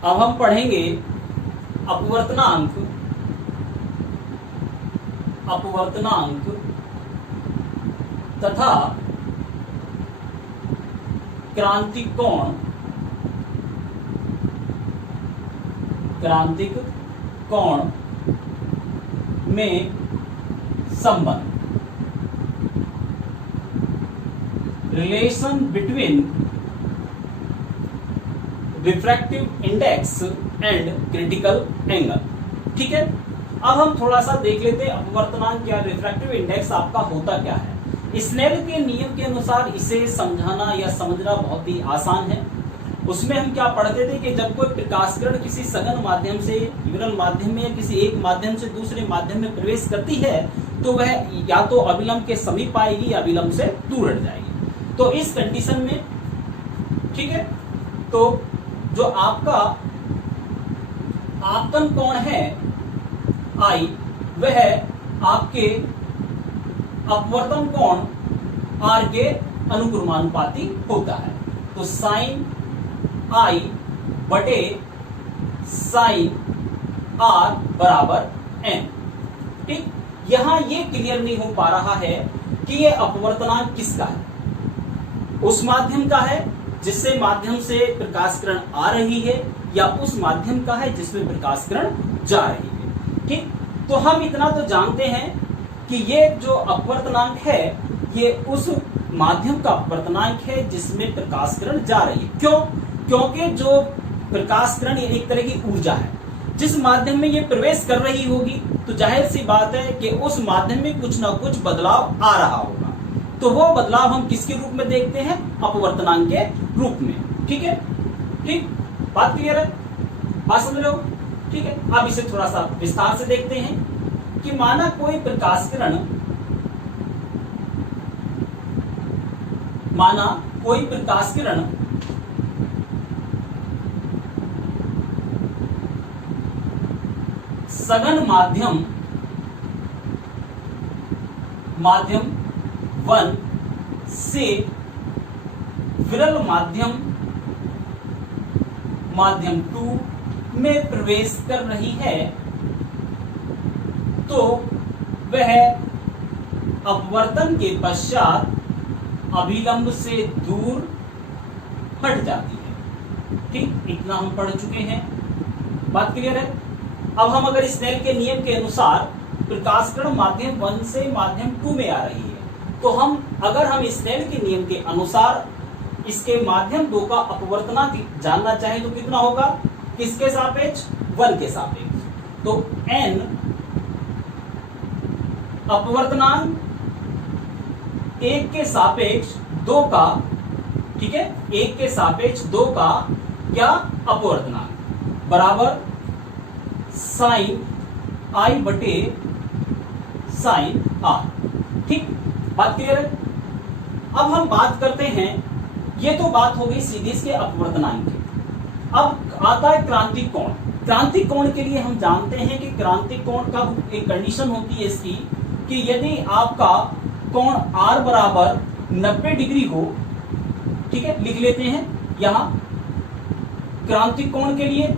अब हम पढ़ेंगे अपवर्तनांक तथा क्रांतिक कोण में संबंध, relation between refractive index and critical angle. ठीक है, अब हम थोड़ा सा देख लेते हैं अपवर्तनांक या रिफ्रैक्टिव इंडेक्स आपका होता क्या है। स्नेल के नियम के अनुसार इसे समझाना या समझना बहुत ही आसान है। उसमें हम क्या पढ़ते थे कि जब कोई प्रकाश किरण किसी सघन माध्यम से विरल माध्यम में या किसी एक माध्यम से दूसरे माध्यम में प्रवेश करती है तो वह या तो अविलंब के समीप आएगी या विलंब से दूर हट जाएगी। तो इस कंडीशन में, ठीक है, तो जो आपका आपतन कोण है I, वह आपके अपवर्तन कोण R के अनुक्रमानुपाती होता है। तो साइन I बटे साइन R बराबर N। ठीक, यहां ये क्लियर नहीं हो पा रहा है कि ये अपवर्तनांक किसका है, उस माध्यम का है जिससे माध्यम से प्रकाश किरण आ रही है या उस माध्यम का है जिसमें प्रकाश किरण जा रही है। ठीक, तो हम इतना तो जानते हैं कि ये जो अपवर्तनांक है ये उस माध्यम का अपवर्तनांक है जिसमें प्रकाश किरण जा रही है। क्यों? क्योंकि जो प्रकाश किरण एक तरह की ऊर्जा है, जिस माध्यम में ये प्रवेश कर रही होगी तो जाहिर सी बात है कि उस माध्यम में कुछ ना कुछ बदलाव आ रहा होगा। तो वो बदलाव हम किसके रूप में देखते हैं? अपवर्तनांक के रूप में। ठीक है, ठीक, बात क्लियर है, बात समझ रहे हो? ठीक है, अब इसे थोड़ा सा विस्तार से देखते हैं कि माना कोई प्रकाश किरण सघन माध्यम 1 से विरल माध्यम 2 में प्रवेश कर रही है तो वह अपवर्तन के पश्चात अभिलंब से दूर हट जाती है। ठीक, इतना हम पढ़ चुके हैं, बात क्लियर है। अब हम अगर स्नेल के नियम के अनुसार प्रकाश किरण माध्यम 1 से माध्यम 2 में आ रही है तो अगर हम स्नेल के नियम के अनुसार इसके माध्यम 2 का अपवर्तनांक जानना चाहें तो कितना होगा? किसके सापेक्ष? 1 के सापेक्ष। तो n अपवर्तनांक 1 के सापेक्ष 2 का, ठीक है, 1 के सापेक्ष 2 का क्या अपवर्तनांक बराबर साइन I बटे साइन R। ठीक, बात क्लियर है। अब हम बात करते हैं, ये तो बात हो गई सीधी इसके अपवर्तनांक की। अब आता है क्रांतिक कोण। क्रांतिक कोण के लिए हम जानते हैं कि क्रांतिक कोण का एक कंडीशन होती है इसकी कि यदि आपका कोण R बराबर 90 डिग्री हो, ठीक है, लिख लेते हैं यहां क्रांतिक कोण के लिए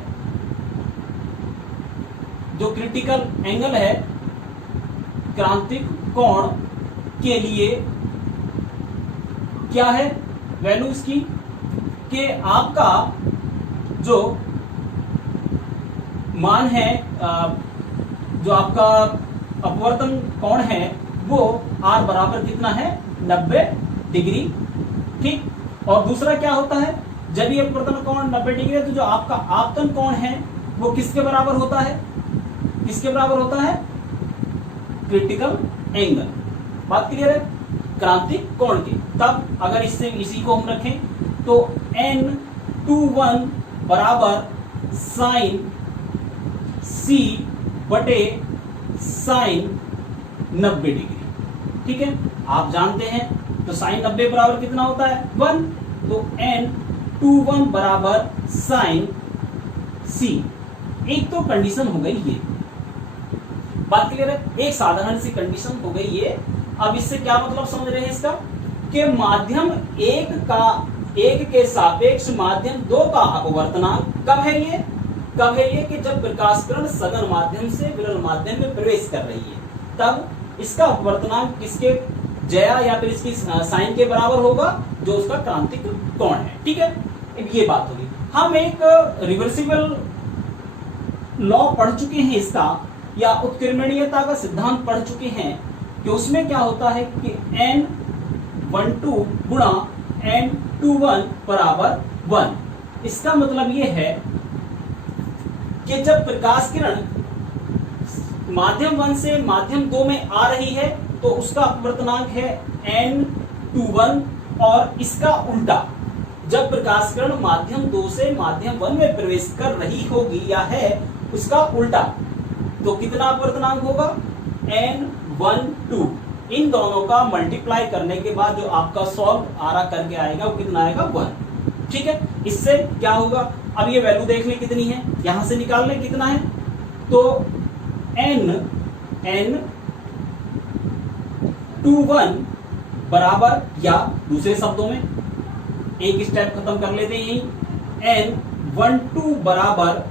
जो क्रिटिकल एंगल है, क्रांतिक कोण के लिए क्या है वैल्यू इसकी कि आपका जो मान है, जो आपका अपवर्तन कोण है वो R बराबर कितना है? 90 डिग्री। ठीक, और दूसरा क्या होता है, जब ये अपवर्तन कोण 90 डिग्री है तो जो आपका आपतन कोण है वो किसके बराबर होता है? किसके बराबर होता है? Critical angle. बात क्लियर है, क्रांतिक कोण की। तब अगर इसी को हम रखें तो N21 बराबर साइन C बटे साइन 90 डिग्री। ठीक है, आप जानते हैं तो साइन 90 बराबर कितना होता है? 1। तो N21 बराबर साइन C। एक तो कंडीशन हो गई ये, बात क्लियर है, एक साधारण सी कंडीशन हो गई ये। अब इससे क्या मतलब समझ रहे हैं इसका कि माध्यम 1 का 1 के सापेक्ष माध्यम 2 का अपवर्तनांक कब है ये कि जब प्रकाश किरण सघन माध्यम से विरल माध्यम में प्रवेश कर रही है, तब इसका अपवर्तनांक किसके ज्या या फिर इसकी साइन के बराबर होगा, जो उसका क्रांतिक कोण है। ठीक है, ये बात होगी। हम एक रिवर्सिबल लॉ पढ़ चुके हैं इसका, या उत्कीर्णनीयता का सिद्धांत पढ़ चुके हैं, कि उसमें क्या होता है कि N12 गुणा N21 बराबर 1। इसका मतलब ये है कि जब प्रकाश किरण माध्यम 1 से माध्यम 2 में आ रही है तो उसका अपवर्तनांक है N21, और इसका उल्टा जब प्रकाश किरण माध्यम 2 से माध्यम 1 में प्रवेश कर रही होगी या है उसका उल्टा, तो कितना अपवर्तनांक होगा, N12। इन दोनों का मल्टीप्लाई करने के बाद जो आपका सॉल्व आरा करके आएगा वो कितना आएगा, 1। ठीक है, इससे क्या होगा, अब ये वैल्यू देख लें कितनी है, यहां से निकाल लें कितना है, तो N21 बराबर, या दूसरे शब्दों में एक स्टेप खत्म कर लेते हैं यही, N12 बराबर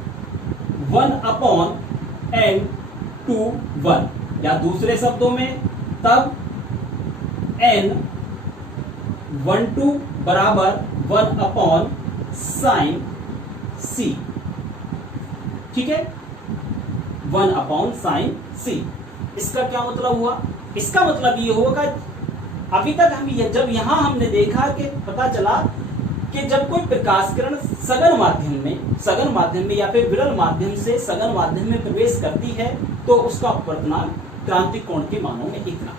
1/N21, या दूसरे शब्दों में तब N12 बराबर 1/sin C। ठीक है, 1/sin C। इसका क्या मतलब हुआ, इसका मतलब ये होगा, अभी तक हम जब यहां हमने देखा कि पता चला कि जब कोई प्रकाश किरण सघन माध्यम में या फिर विरल माध्यम से सघन माध्यम में प्रवेश करती है तो उसका अपवर्तनांक क्रांतिक कोण के मानों में इतना।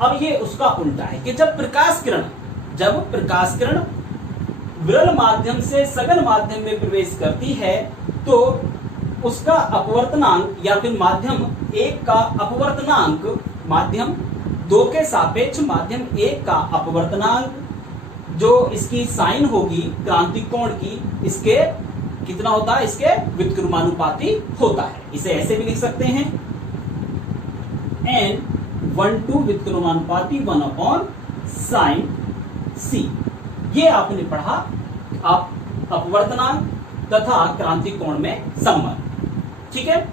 अब ये उसका उल्टा है कि जब प्रकाश किरण विरल माध्यम से सघन माध्यम में प्रवेश करती है तो उसका अपवर्तनांक या फिर माध्यम 1 का अपवर्तनांक, माध्यम 2 के सापेक्ष माध्यम 1 का अपवर्तनांक जो इसकी साइन होगी क्रांतिक कोण की, इसके कितना होता है, इसके व्युत्क्रमानुपाती होता है। इसे ऐसे भी लिख सकते हैं, N12 व्युत्क्रमानुपाती 1/sin C। ये आपने पढ़ा अपवर्तनांक तथा क्रांतिक कोण में संबंध। ठीक है,